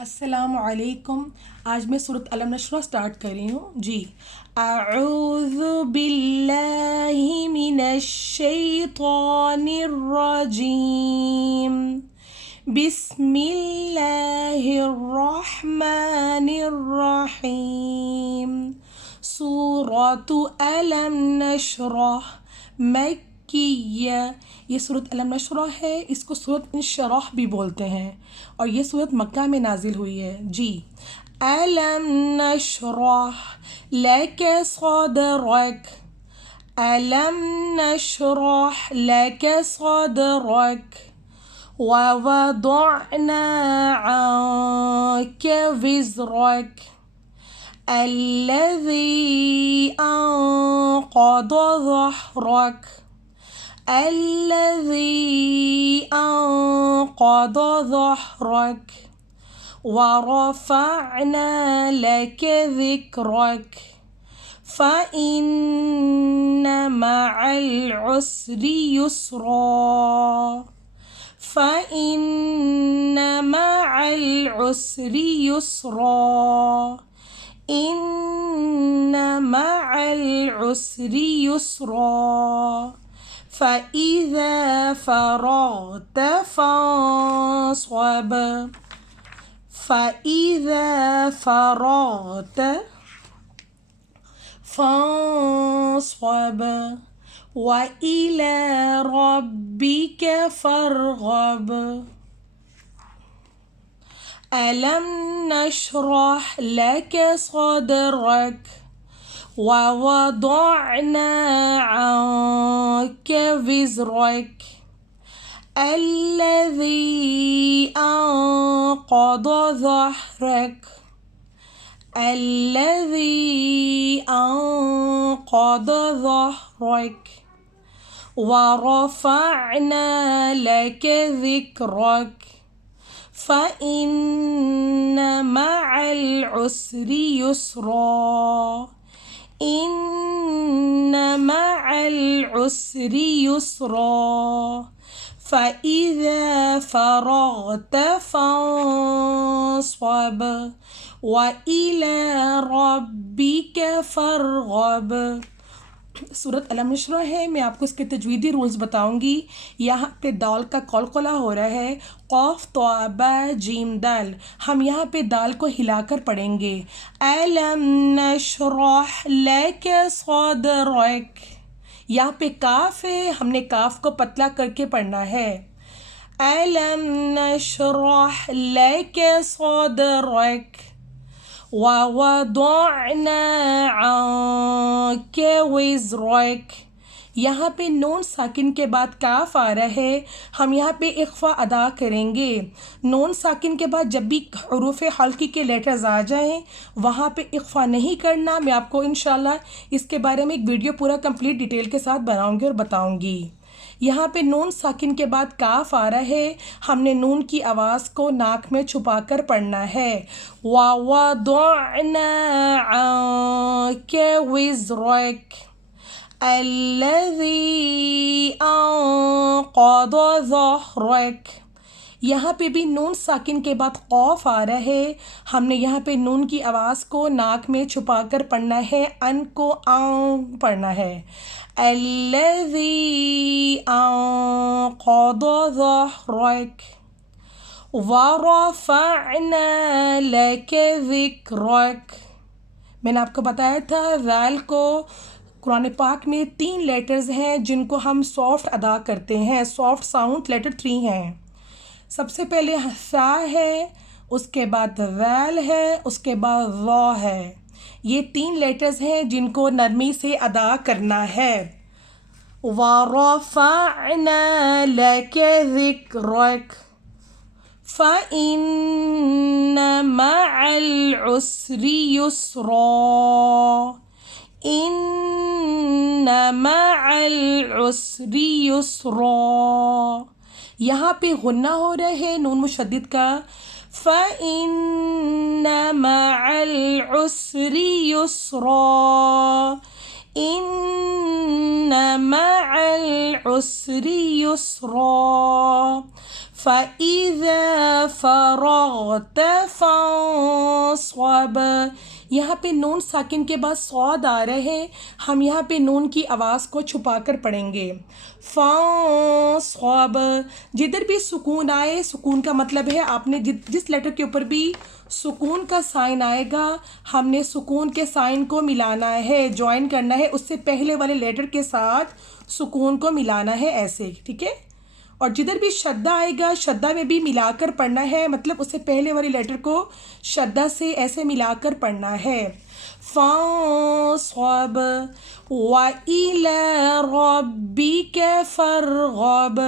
السلام علیکم. آج میں سورۃ الم نشرح سٹارٹ کر رہی ہوں جی. اعوذ باللہ من الشیطان الرجیم. بسم اللہ الرحمن الرحیم. سورۃ الم نشرح مکیہ. یہ سورۃ الم نشرح ہے، اس کو سورۃ انشراح بھی بولتے ہیں، اور یہ سورۃ مکہ میں نازل ہوئی ہے جی. الم نشرح لک صدرک. الم نشرح لک صدرک ووضعنا عنك وزرك الذي أنقض ظهرك الذي أنقض ظهرك ورفعنا لك ذكرك فإن مع العسر يسرا فإن مع العسر يسرا إن مع العسر يسرا فإذا فرغت فانصب فإذا فرغت فانصب وإلى ربك فارغب. ألم نشرح لك صدرك ووضعنا عنك وزرك الذي أنقض ظهرك الذي أنقض ظهرك ورفعنا لك ذكرك فإن مع العسر يسرا إن مع العسر يسرا فإذا فرغت فانصب وإلى ربك فارغب. سورۃ الم نشرح ہے. میں آپ کو اس کے تجویدی رولز بتاؤں گی. یہاں پہ دال کا قلقلہ ہو رہا ہے، قاف طا با جیم دال. ہم یہاں پہ دال کو ہلا کر پڑھیں گے. الم نشرح لک صدرک. یہاں پہ کاف ہے، ہم نے کاف کو پتلا کر کے پڑھنا ہے. الم نشرح لک صدرک ووضعنا عنك وزرك. یہاں پہ نون ساکن کے بعد کاف آ رہا ہے، ہم یہاں پہ اخفا ادا کریں گے. نون ساکن کے بعد جب بھی حروف حلقی کے لیٹرز آ جائیں وہاں پہ اخفا نہیں کرنا. میں آپ کو انشاءاللہ اس کے بارے میں ایک ویڈیو پورا کمپلیٹ ڈیٹیل کے ساتھ بناؤں گی اور بتاؤں گی. یہاں پہ نون ساکن کے بعد کاف آ رہا ہے، ہم نے نون کی آواز کو ناک میں چھپا کر پڑھنا ہے. وَوَضَعْنَا عَنْكَ وِزْرَكَ الَّذِي أَنْقَضَ ظَهْرَكَ. یہاں پہ بھی نون ساکن کے بعد قاف آ رہا ہے، ہم نے یہاں پہ نون کی آواز کو ناک میں چھپا کر پڑھنا ہے، ان کو آن پڑھنا ہے. الذي أنقض ظهرك ورفعنا لك ذكرك. میں نے آپ کو بتایا تھا ذال کو قرآن پاک میں 3 لیٹرز ہیں جن کو ہم سافٹ ادا کرتے ہیں. سافٹ ساؤنڈ لیٹر 3 ہیں. سب سے پہلے سا ہے، اس کے بعد ذال ہے، اس کے بعد ظا ہے. یہ 3 لیٹرز ہیں جن کو نرمی سے ادا کرنا ہے. وَرَفَعْنَا لَكَ ذِكْرَكَ فَإِنَّ مَعَ الْعُسْرِ يُسْرًا إِنَّ مَعَ الْعُسْرِ يُسْرًا. یہاں پہ غنہ ہو رہا ہے نون مشدد کا. فَإِنَّ مَعَ الْعُسْرِ يُسْرًا إِنَّ مَعَ الْعُسْرِ يُسْرًا فَإِذَا فَرَغْتَ فَانصَبْ. یہاں پہ نون ساکن کے بعد صاد آ رہے ہیں، ہم یہاں پہ نون کی آواز کو چھپا کر پڑھیں گے. فانصب. جدھر بھی سکون آئے، سکون کا مطلب ہے آپ نے جس لیٹر کے اوپر بھی سکون کا سائن آئے گا، ہم نے سکون کے سائن کو ملانا ہے، جوائن کرنا ہے، اس سے پہلے والے لیٹر کے ساتھ سکون کو ملانا ہے ایسے، ٹھیک ہے. اور جدھر بھی شدہ آئے گا، شدہ میں بھی ملا کر پڑھنا ہے، مطلب اس سے پہلے والے لیٹر کو شدہ سے ایسے ملا کر پڑھنا ہے. فانصب وَإِلَى رَبِّكَ فَارْغَب.